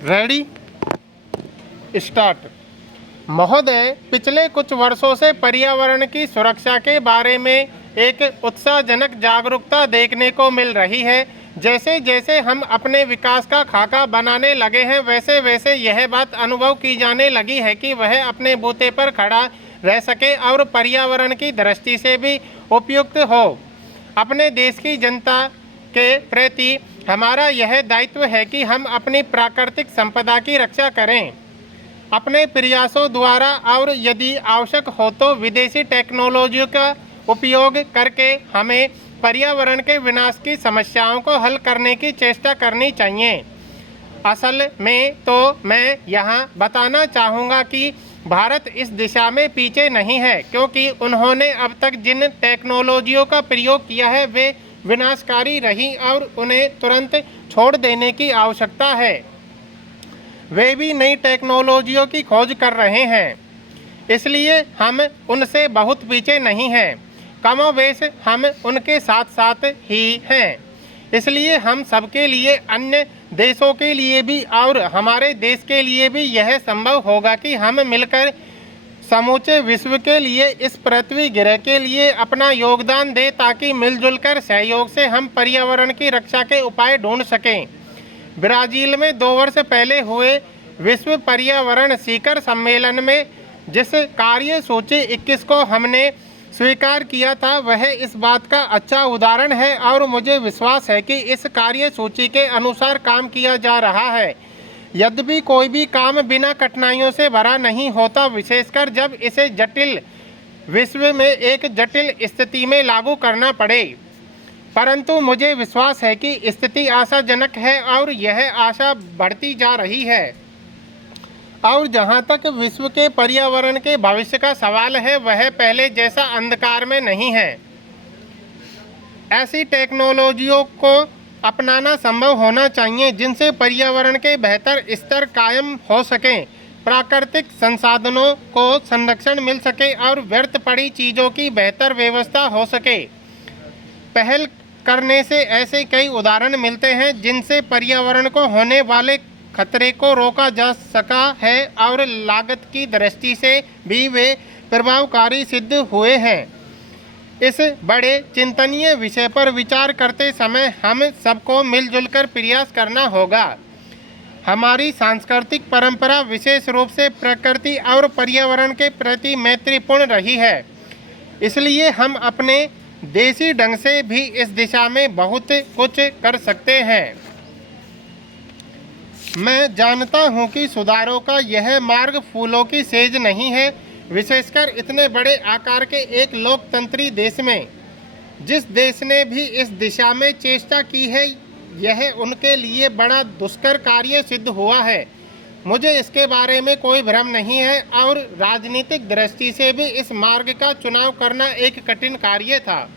Ready start. महोदय, पिछले कुछ वर्षों से पर्यावरण की सुरक्षा के बारे में एक उत्साहजनक जागरूकता देखने को मिल रही है। जैसे जैसे हम अपने विकास का खाका बनाने लगे हैं, वैसे वैसे यह बात अनुभव की जाने लगी है कि वह अपने बूते पर खड़ा रह सके और पर्यावरण की दृष्टि से भी उपयुक्त हो। अपने देश की जनता के प्रति हमारा यह दायित्व है कि हम अपनी प्राकृतिक संपदा की रक्षा करें अपने प्रयासों द्वारा, और यदि आवश्यक हो तो विदेशी टेक्नोलॉजी का उपयोग करके हमें पर्यावरण के विनाश की समस्याओं को हल करने की चेष्टा करनी चाहिए। असल में तो मैं यहाँ बताना चाहूँगा कि भारत इस दिशा में पीछे नहीं है, क्योंकि उन्होंने अब तक जिन टेक्नोलॉजियों का प्रयोग किया है वे विनाशकारी रही और उन्हें तुरंत छोड़ देने की आवश्यकता है। वे भी नई टेक्नोलॉजियों की खोज कर रहे हैं, इसलिए हम उनसे बहुत पीछे नहीं हैं। कमोबेश हम उनके साथ साथ ही हैं। इसलिए हम सबके लिए, अन्य देशों के लिए भी और हमारे देश के लिए भी यह संभव होगा कि हम मिलकर समूचे विश्व के लिए, इस पृथ्वी ग्रह के लिए अपना योगदान दें, ताकि मिलजुल कर सहयोग से हम पर्यावरण की रक्षा के उपाय ढूंढ सकें। ब्राज़ील में 2 वर्ष पहले हुए विश्व पर्यावरण शिखर सम्मेलन में जिस कार्य सूची 21 को हमने स्वीकार किया था, वह इस बात का अच्छा उदाहरण है और मुझे विश्वास है कि इस कार्य सूची के अनुसार काम किया जा रहा है। यद्यपि कोई भी काम बिना कठिनाइयों से भरा नहीं होता, विशेषकर जब इसे जटिल विश्व में एक जटिल स्थिति में लागू करना पड़े। परंतु मुझे विश्वास है कि स्थिति आशाजनक है और यह आशा बढ़ती जा रही है। और जहाँ तक विश्व के पर्यावरण के भविष्य का सवाल है, वह पहले जैसा अंधकार में नहीं है। ऐसी टेक्नोलॉजियों को अपनाना संभव होना चाहिए जिनसे पर्यावरण के बेहतर स्तर कायम हो सकें, प्राकृतिक संसाधनों को संरक्षण मिल सके और व्यर्थ पड़ी चीज़ों की बेहतर व्यवस्था हो सके। पहल करने से ऐसे कई उदाहरण मिलते हैं जिनसे पर्यावरण को होने वाले खतरे को रोका जा सका है और लागत की दृष्टि से भी वे प्रभावकारी सिद्ध हुए हैं। इस बड़े चिंतनीय विषय पर विचार करते समय हम सबको मिलजुल कर प्रयास करना होगा। हमारी सांस्कृतिक परंपरा विशेष रूप से प्रकृति और पर्यावरण के प्रति मैत्रीपूर्ण रही है, इसलिए हम अपने देसी ढंग से भी इस दिशा में बहुत कुछ कर सकते हैं। मैं जानता हूं कि सुधारों का यह मार्ग फूलों की सेज नहीं है, विशेषकर इतने बड़े आकार के एक लोकतंत्री देश में। जिस देश ने भी इस दिशा में चेष्टा की है, यह उनके लिए बड़ा दुष्कर कार्य सिद्ध हुआ है। मुझे इसके बारे में कोई भ्रम नहीं है और राजनीतिक दृष्टि से भी इस मार्ग का चुनाव करना एक कठिन कार्य था।